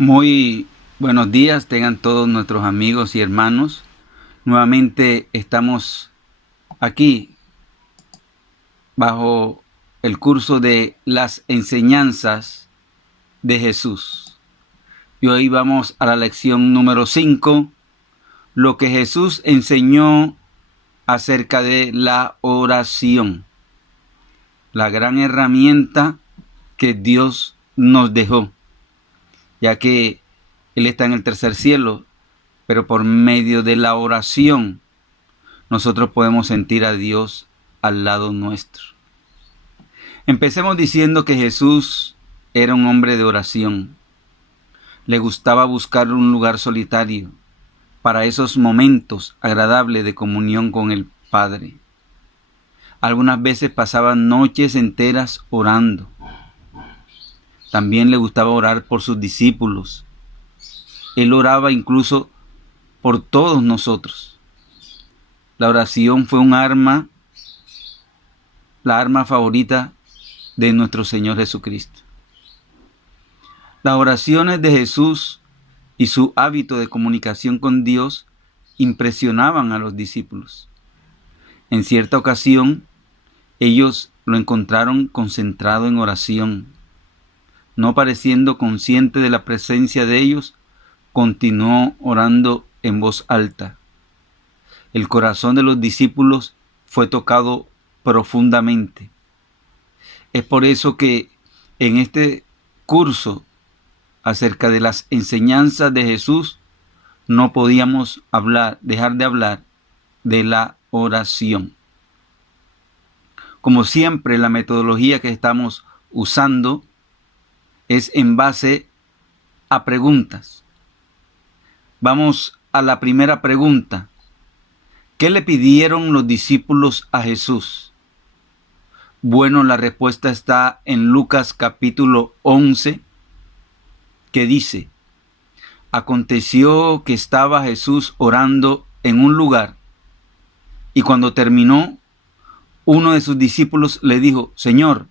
Muy buenos días, tengan todos nuestros amigos y hermanos. Nuevamente estamos aquí bajo el curso de las enseñanzas de Jesús. Y hoy vamos a la lección número 5, lo que Jesús enseñó acerca de la oración, la gran herramienta que Dios nos dejó, ya que Él está en el tercer cielo, pero por medio de la oración nosotros podemos sentir a Dios al lado nuestro. Empecemos diciendo que Jesús era un hombre de oración. Le gustaba buscar un lugar solitario para esos momentos agradables de comunión con el Padre. Algunas veces pasaba noches enteras orando. También le gustaba orar por sus discípulos. Él oraba incluso por todos nosotros. La oración fue la arma favorita de nuestro Señor Jesucristo. Las oraciones de Jesús y su hábito de comunicación con Dios impresionaban a los discípulos. En cierta ocasión, ellos lo encontraron concentrado en oración. No pareciendo consciente de la presencia de ellos, continuó orando en voz alta. El corazón de los discípulos fue tocado profundamente. Es por eso que en este curso acerca de las enseñanzas de Jesús no podíamos dejar de hablar de la oración. Como siempre, la metodología que estamos usando es en base a preguntas. Vamos a la primera pregunta. ¿Qué le pidieron los discípulos a Jesús? Bueno, la respuesta está en Lucas capítulo 11, que dice: aconteció que estaba Jesús orando en un lugar, y cuando terminó, uno de sus discípulos le dijo: Señor,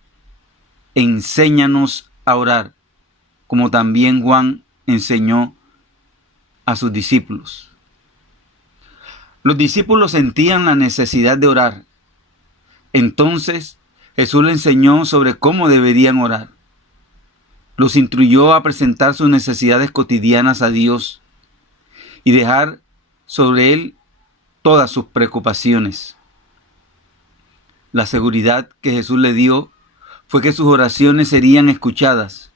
enséñanos a orar, como también Juan enseñó a sus discípulos. Los discípulos sentían la necesidad de orar. Entonces Jesús les enseñó sobre cómo deberían orar. Los instruyó a presentar sus necesidades cotidianas a Dios y dejar sobre Él todas sus preocupaciones. La seguridad que Jesús le dio fue que sus oraciones serían escuchadas.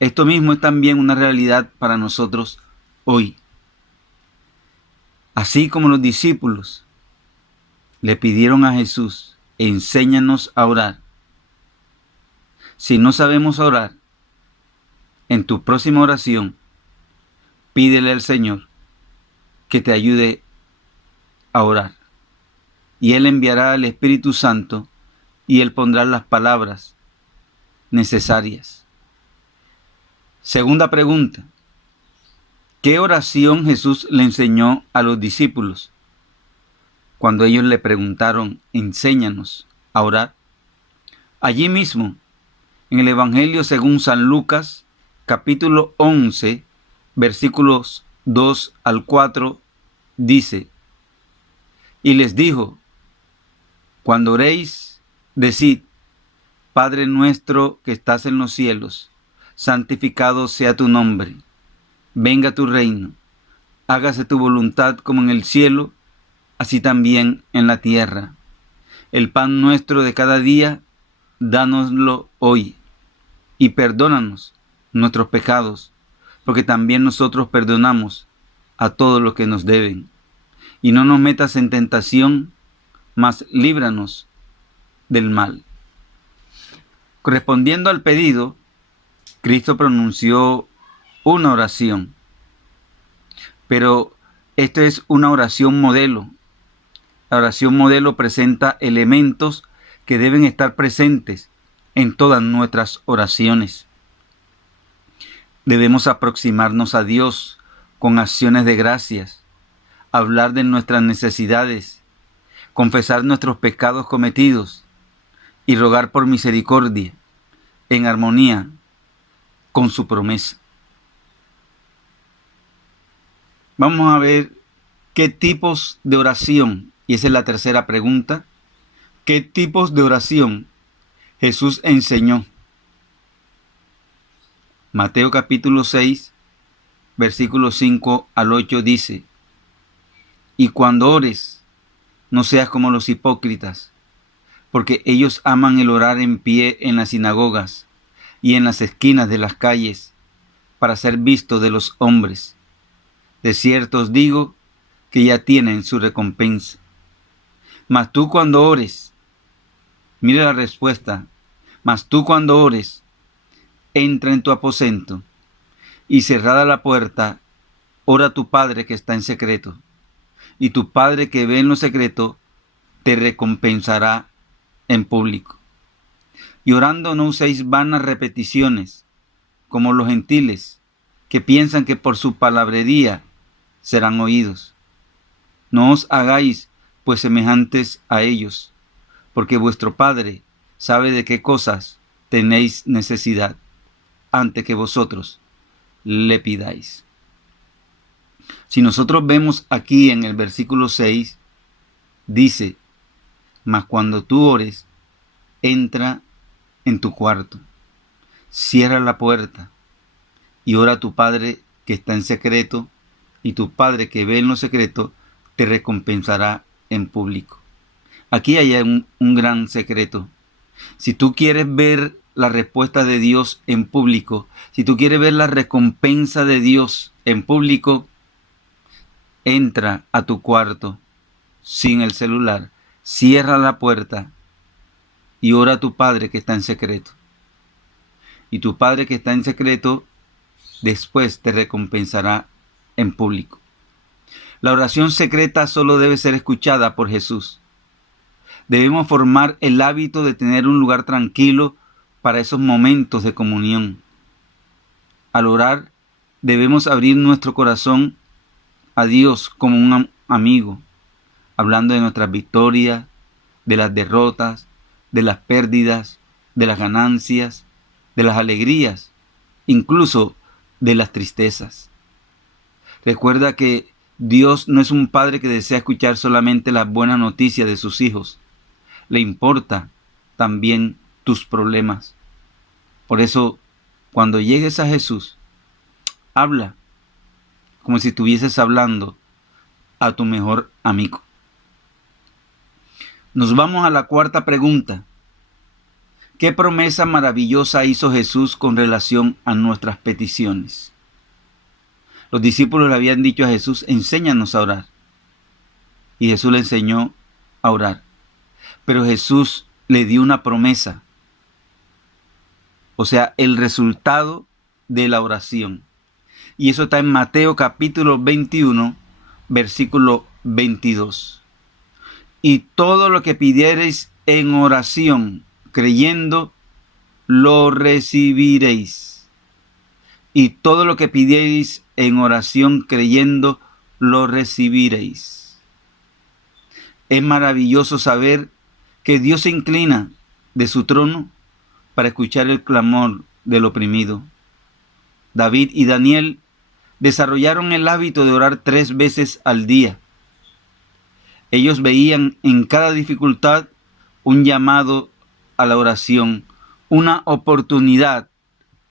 Esto mismo es también una realidad para nosotros hoy. Así como los discípulos le pidieron a Jesús: enséñanos a orar. Si no sabemos orar, en tu próxima oración, pídele al Señor que te ayude a orar. Y Él enviará al Espíritu Santo y Él pondrá las palabras necesarias. Segunda pregunta. ¿Qué oración Jesús le enseñó a los discípulos cuando ellos le preguntaron: enséñanos a orar? Allí mismo, en el Evangelio según San Lucas, capítulo 11, versículos 2 al 4, dice: y les dijo: cuando oréis, decid: Padre nuestro que estás en los cielos, santificado sea tu nombre. Venga tu reino. Hágase tu voluntad como en el cielo, así también en la tierra. El pan nuestro de cada día, dánoslo hoy. Y perdónanos nuestros pecados, porque también nosotros perdonamos a todos los que nos deben. Y no nos metas en tentación, mas líbranos del mal. Correspondiendo al pedido, Cristo pronunció una oración, pero esto es una oración modelo. La oración modelo presenta elementos que deben estar presentes en todas nuestras oraciones. Debemos aproximarnos a Dios con acciones de gracias, hablar de nuestras necesidades, confesar nuestros pecados cometidos y rogar por misericordia, en armonía con su promesa. Vamos a ver qué tipos de oración, y esa es la tercera pregunta, qué tipos de oración Jesús enseñó. Mateo capítulo 6, versículos 5 al 8 dice: y cuando ores, no seas como los hipócritas, porque ellos aman el orar en pie en las sinagogas y en las esquinas de las calles, para ser vistos de los hombres. De cierto os digo que ya tienen su recompensa. Mas tú cuando ores, mire la respuesta, mas tú cuando ores, entra en tu aposento y cerrada la puerta, ora a tu Padre que está en secreto, y tu Padre que ve en lo secreto te recompensará en público. Y orando no uséis vanas repeticiones, como los gentiles, que piensan que por su palabrería serán oídos. No os hagáis pues semejantes a ellos, porque vuestro Padre sabe de qué cosas tenéis necesidad, antes que vosotros le pidáis. Si nosotros vemos aquí en el versículo 6, dice: mas cuando tú ores, entra en tu cuarto, cierra la puerta y ora a tu Padre que está en secreto, y tu Padre que ve en lo secreto te recompensará en público. Aquí hay un gran secreto. Si tú quieres ver la respuesta de Dios en público, si tú quieres ver la recompensa de Dios en público, entra a tu cuarto sin el celular, cierra la puerta y ora a tu Padre que está en secreto. Y tu Padre que está en secreto después te recompensará en público. La oración secreta solo debe ser escuchada por Jesús. Debemos formar el hábito de tener un lugar tranquilo para esos momentos de comunión. Al orar, debemos abrir nuestro corazón a Dios como un amigo, hablando de nuestras victorias, de las derrotas, de las pérdidas, de las ganancias, de las alegrías, incluso de las tristezas. Recuerda que Dios no es un padre que desea escuchar solamente las buenas noticias de sus hijos. Le importa también tus problemas. Por eso, cuando llegues a Jesús, habla como si estuvieses hablando a tu mejor amigo. Nos vamos a la cuarta pregunta. ¿Qué promesa maravillosa hizo Jesús con relación a nuestras peticiones? Los discípulos le habían dicho a Jesús: enséñanos a orar. Y Jesús le enseñó a orar. Pero Jesús le dio una promesa. O sea, el resultado de la oración. Y eso está en Mateo capítulo 21, versículo 22. Y todo lo que pidiereis en oración, creyendo, lo recibiréis. Y todo lo que pidiereis en oración, creyendo, lo recibiréis. Es maravilloso saber que Dios se inclina de su trono para escuchar el clamor del oprimido. David y Daniel desarrollaron el hábito de orar 3 veces al día. Ellos veían en cada dificultad un llamado a la oración, una oportunidad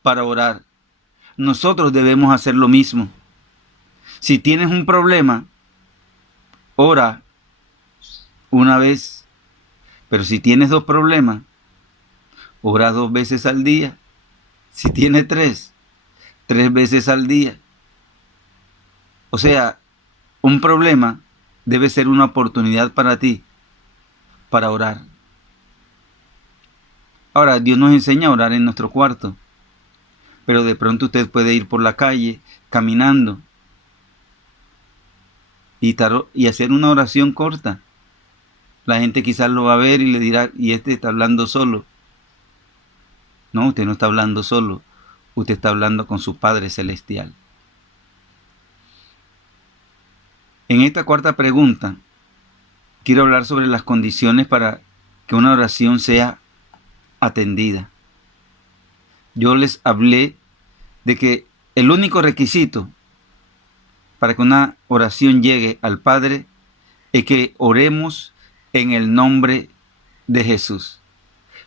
para orar. Nosotros debemos hacer lo mismo. Si tienes un problema, ora una vez. Pero si tienes 2 problemas, ora 2 veces al día. Si tienes 3 veces al día. O sea, un problema debe ser una oportunidad para ti, para orar. Ahora, Dios nos enseña a orar en nuestro cuarto, pero de pronto usted puede ir por la calle caminando y hacer una oración corta. La gente quizás lo va a ver y le dirá: y este está hablando solo. No, usted no está hablando solo, usted está hablando con su Padre Celestial. En esta cuarta pregunta, quiero hablar sobre las condiciones para que una oración sea atendida. Yo les hablé de que el único requisito para que una oración llegue al Padre es que oremos en el nombre de Jesús.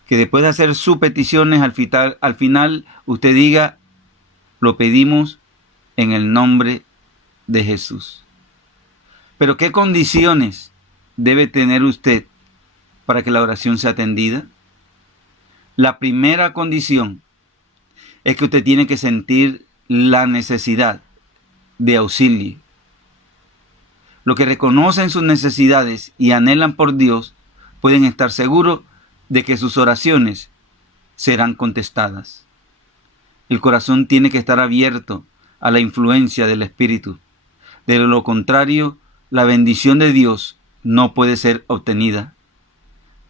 Que después de hacer sus peticiones, al final usted diga, lo pedimos en el nombre de Jesús. Pero ¿qué condiciones debe tener usted para que la oración sea atendida? La primera condición es que usted tiene que sentir la necesidad de auxilio. Los que reconocen sus necesidades y anhelan por Dios pueden estar seguros de que sus oraciones serán contestadas. El corazón tiene que estar abierto a la influencia del Espíritu. De lo contrario, la bendición de Dios no puede ser obtenida.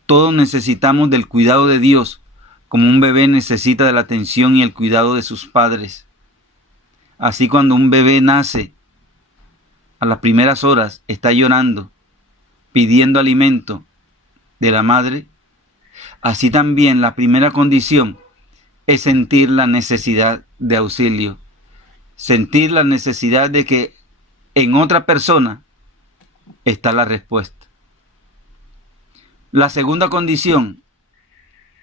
Todos necesitamos del cuidado de Dios, como un bebé necesita de la atención y el cuidado de sus padres. Así, cuando un bebé nace, a las primeras horas está llorando, pidiendo alimento de la madre, así también la primera condición es sentir la necesidad de auxilio, sentir la necesidad de que en otra persona está la respuesta. La segunda condición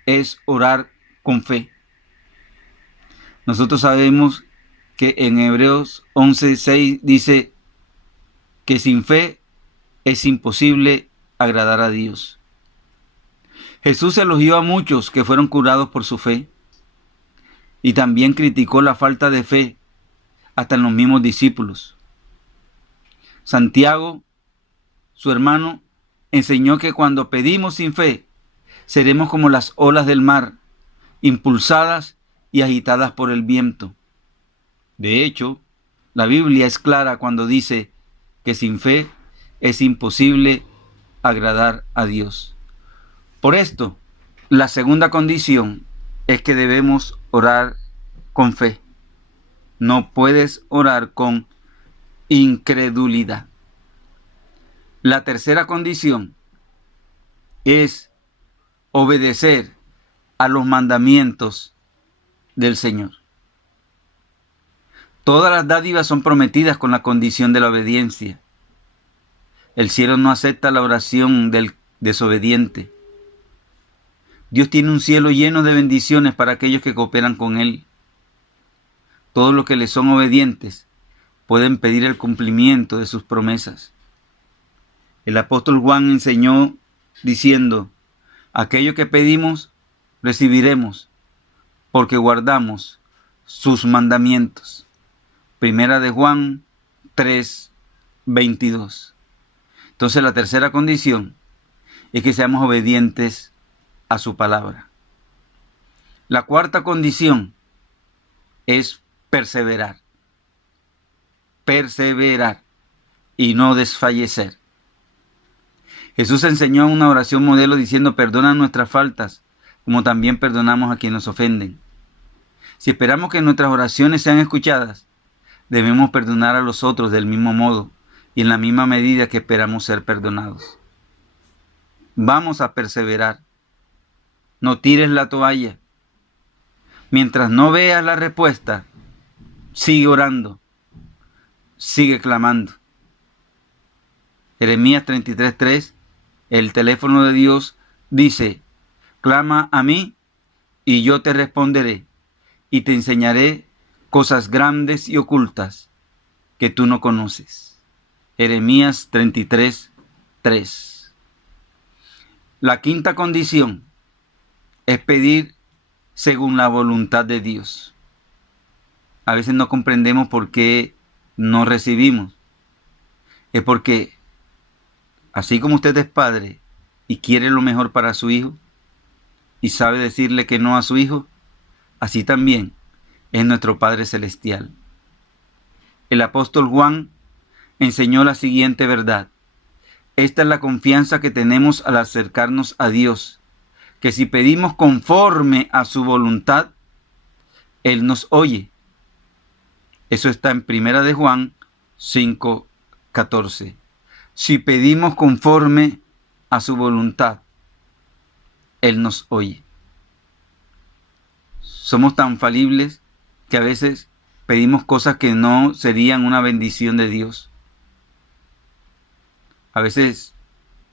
es orar con fe. Nosotros sabemos que en Hebreos 11:6 dice que sin fe es imposible agradar a Dios. Jesús elogió a muchos que fueron curados por su fe y también criticó la falta de fe hasta en los mismos discípulos. Santiago, su hermano, enseñó que cuando pedimos sin fe, seremos como las olas del mar, impulsadas y agitadas por el viento. De hecho, la Biblia es clara cuando dice que sin fe es imposible agradar a Dios. Por esto, la segunda condición es que debemos orar con fe. No puedes orar con incredulidad. La tercera condición es obedecer a los mandamientos del Señor. Todas las dádivas son prometidas con la condición de la obediencia. El cielo no acepta la oración del desobediente. Dios tiene un cielo lleno de bendiciones para aquellos que cooperan con Él. Todos los que le son obedientes pueden pedir el cumplimiento de sus promesas. El apóstol Juan enseñó diciendo, aquello que pedimos, recibiremos, porque guardamos sus mandamientos. Primera de Juan 3:22. Entonces la tercera condición es que seamos obedientes a su palabra. La cuarta condición es perseverar. Perseverar y no desfallecer. Jesús enseñó una oración modelo diciendo, perdona nuestras faltas, como también perdonamos a quienes nos ofenden. Si esperamos que nuestras oraciones sean escuchadas, debemos perdonar a los otros del mismo modo y en la misma medida que esperamos ser perdonados. Vamos a perseverar. No tires la toalla. Mientras no veas la respuesta, sigue orando, sigue clamando. Jeremías 33:3, el teléfono de Dios dice, clama a mí y yo te responderé y te enseñaré cosas grandes y ocultas que tú no conoces. Jeremías 33:3. La quinta condición es pedir según la voluntad de Dios. A veces no comprendemos por qué no recibimos. Es porque, así como usted es padre y quiere lo mejor para su hijo y sabe decirle que no a su hijo, así también es nuestro Padre Celestial. El apóstol Juan enseñó la siguiente verdad. Esta es la confianza que tenemos al acercarnos a Dios, que si pedimos conforme a su voluntad, Él nos oye. Eso está en 1 de Juan 5:14. Si pedimos conforme a su voluntad, Él nos oye. Somos tan falibles que a veces pedimos cosas que no serían una bendición de Dios. A veces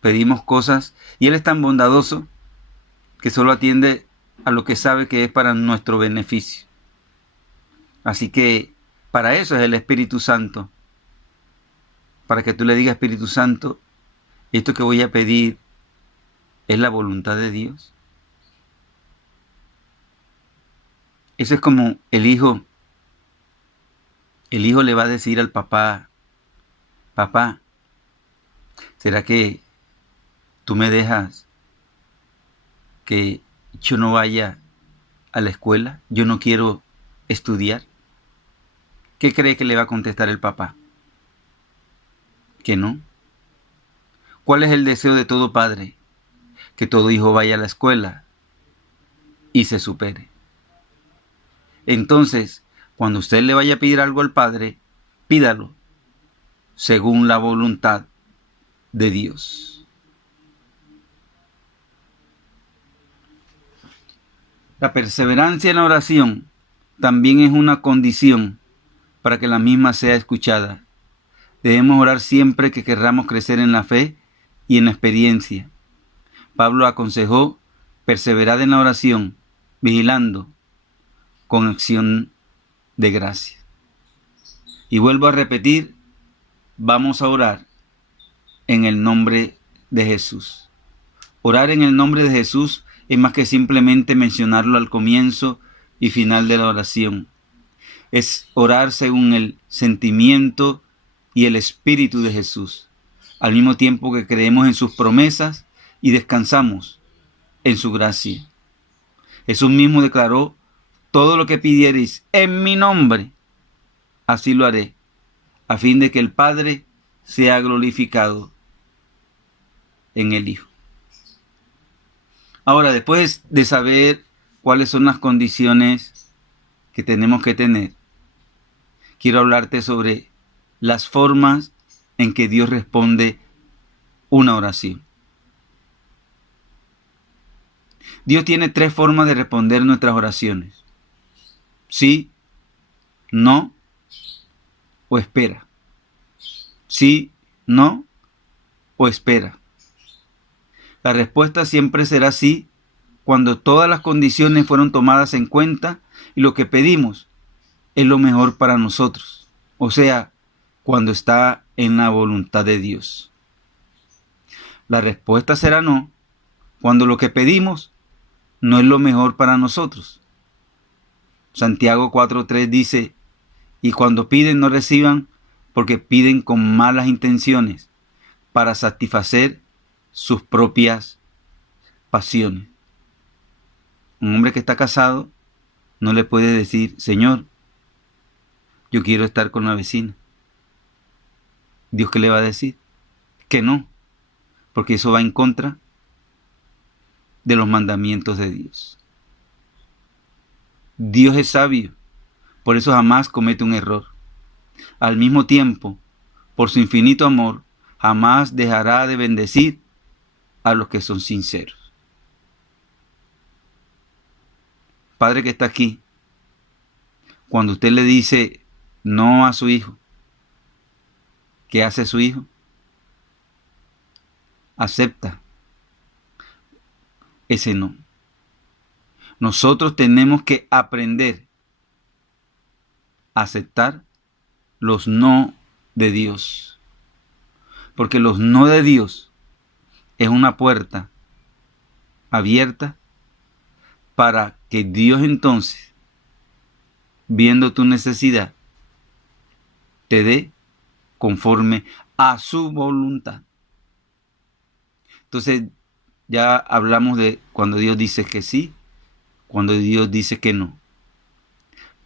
pedimos cosas y Él es tan bondadoso que solo atiende a lo que sabe que es para nuestro beneficio. Así que para eso es el Espíritu Santo. Para que tú le digas, Espíritu Santo, esto que voy a pedir es la voluntad de Dios. Eso es como el hijo. El hijo le va a decir al papá, papá, ¿será que tú me dejas que yo no vaya a la escuela? Yo no quiero estudiar. ¿Qué cree que le va a contestar el papá? Que no. ¿Cuál es el deseo de todo padre? Que todo hijo vaya a la escuela y se supere. Entonces, cuando usted le vaya a pedir algo al Padre, pídalo según la voluntad de Dios. La perseverancia en la oración también es una condición para que la misma sea escuchada. Debemos orar siempre que querramos crecer en la fe y en la experiencia. Pablo aconsejó perseverar en la oración, vigilando con acción de gracia. Y vuelvo a repetir, vamos a orar en el nombre de Jesús. Orar en el nombre de Jesús es más que simplemente mencionarlo al comienzo y final de la oración. Es orar según el sentimiento y el espíritu de Jesús, al mismo tiempo que creemos en sus promesas y descansamos en su gracia. Jesús mismo declaró, todo lo que pidiereis en mi nombre, así lo haré, a fin de que el Padre sea glorificado en el Hijo. Ahora, después de saber cuáles son las condiciones que tenemos que tener, quiero hablarte sobre las formas en que Dios responde una oración. Dios tiene 3 formas de responder nuestras oraciones. Sí, no o espera. Sí, no o espera. La respuesta siempre será sí cuando todas las condiciones fueron tomadas en cuenta y lo que pedimos es lo mejor para nosotros. O sea, cuando está en la voluntad de Dios. La respuesta será no cuando lo que pedimos no es lo mejor para nosotros. Santiago 4:3 dice, y cuando piden no reciban porque piden con malas intenciones para satisfacer sus propias pasiones. Un hombre que está casado no le puede decir, Señor, yo quiero estar con la vecina. ¿Dios qué le va a decir? Que no, porque eso va en contra de los mandamientos de Dios. Dios es sabio, por eso jamás comete un error. Al mismo tiempo, por su infinito amor, jamás dejará de bendecir a los que son sinceros. Padre que está aquí, cuando usted le dice no a su hijo, ¿qué hace su hijo? Acepta ese no. Nosotros tenemos que aprender a aceptar los no de Dios. Porque los no de Dios es una puerta abierta para que Dios entonces, viendo tu necesidad, te dé conforme a su voluntad. Entonces ya hablamos de cuando Dios dice que sí, cuando Dios dice que no.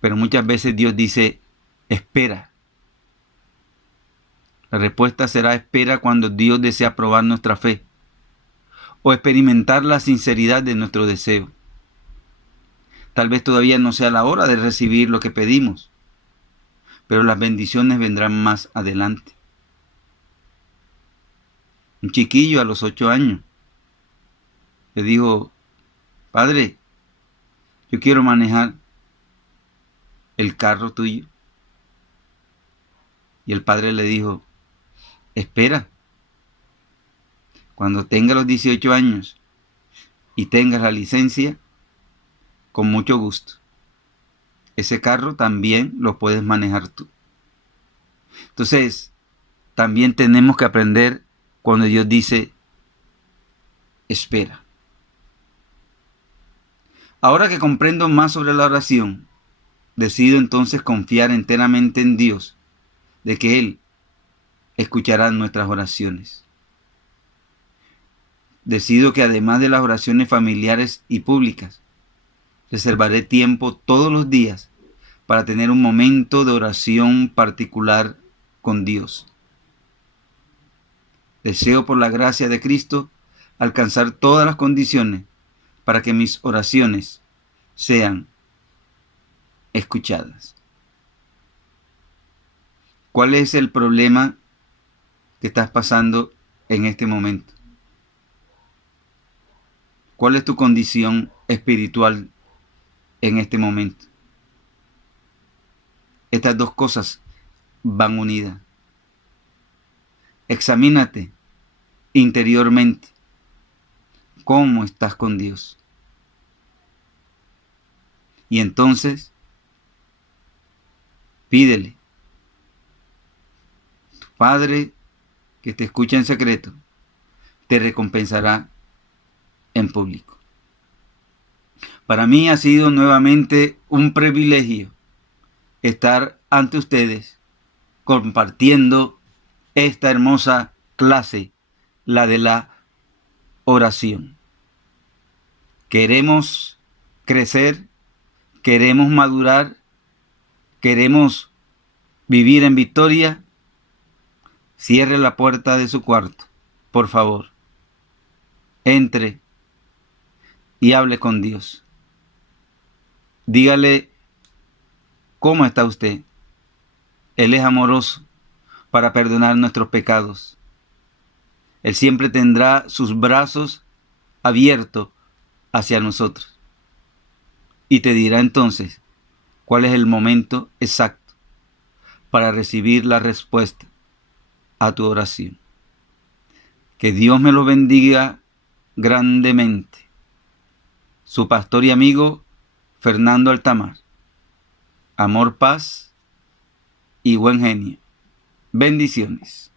Pero muchas veces Dios dice, espera. La respuesta será espera cuando Dios desea probar nuestra fe o experimentar la sinceridad de nuestro deseo. Tal vez todavía no sea la hora de recibir lo que pedimos, pero las bendiciones vendrán más adelante. Un chiquillo a los 8 años le dijo, Padre, yo quiero manejar el carro tuyo. Y el padre le dijo, espera, cuando tengas los 18 años y tengas la licencia, con mucho gusto. Ese carro también lo puedes manejar tú. Entonces, también tenemos que aprender cuando Dios dice, espera. Ahora que comprendo más sobre la oración, decido entonces confiar enteramente en Dios, de que Él escuchará nuestras oraciones. Decido que además de las oraciones familiares y públicas, reservaré tiempo todos los días para tener un momento de oración particular con Dios. Deseo por la gracia de Cristo alcanzar todas las condiciones para que mis oraciones sean escuchadas. ¿Cuál es el problema que estás pasando en este momento? ¿Cuál es tu condición espiritual en este momento? Estas dos cosas van unidas. Examínate interiormente cómo estás con Dios. Y entonces pídele. Tu Padre que te escucha en secreto te recompensará en público. Para mí ha sido nuevamente un privilegio estar ante ustedes compartiendo esta hermosa clase, la de la oración. Queremos crecer, queremos madurar, queremos vivir en victoria. Cierre la puerta de su cuarto, por favor. Entre y hable con Dios. Dígale cómo está usted. Él es amoroso para perdonar nuestros pecados. Él siempre tendrá sus brazos abiertos hacia nosotros. Y te dirá entonces cuál es el momento exacto para recibir la respuesta a tu oración. Que Dios me lo bendiga grandemente. Su pastor y amigo Fernando Altamar. Amor, paz y buen genio. Bendiciones.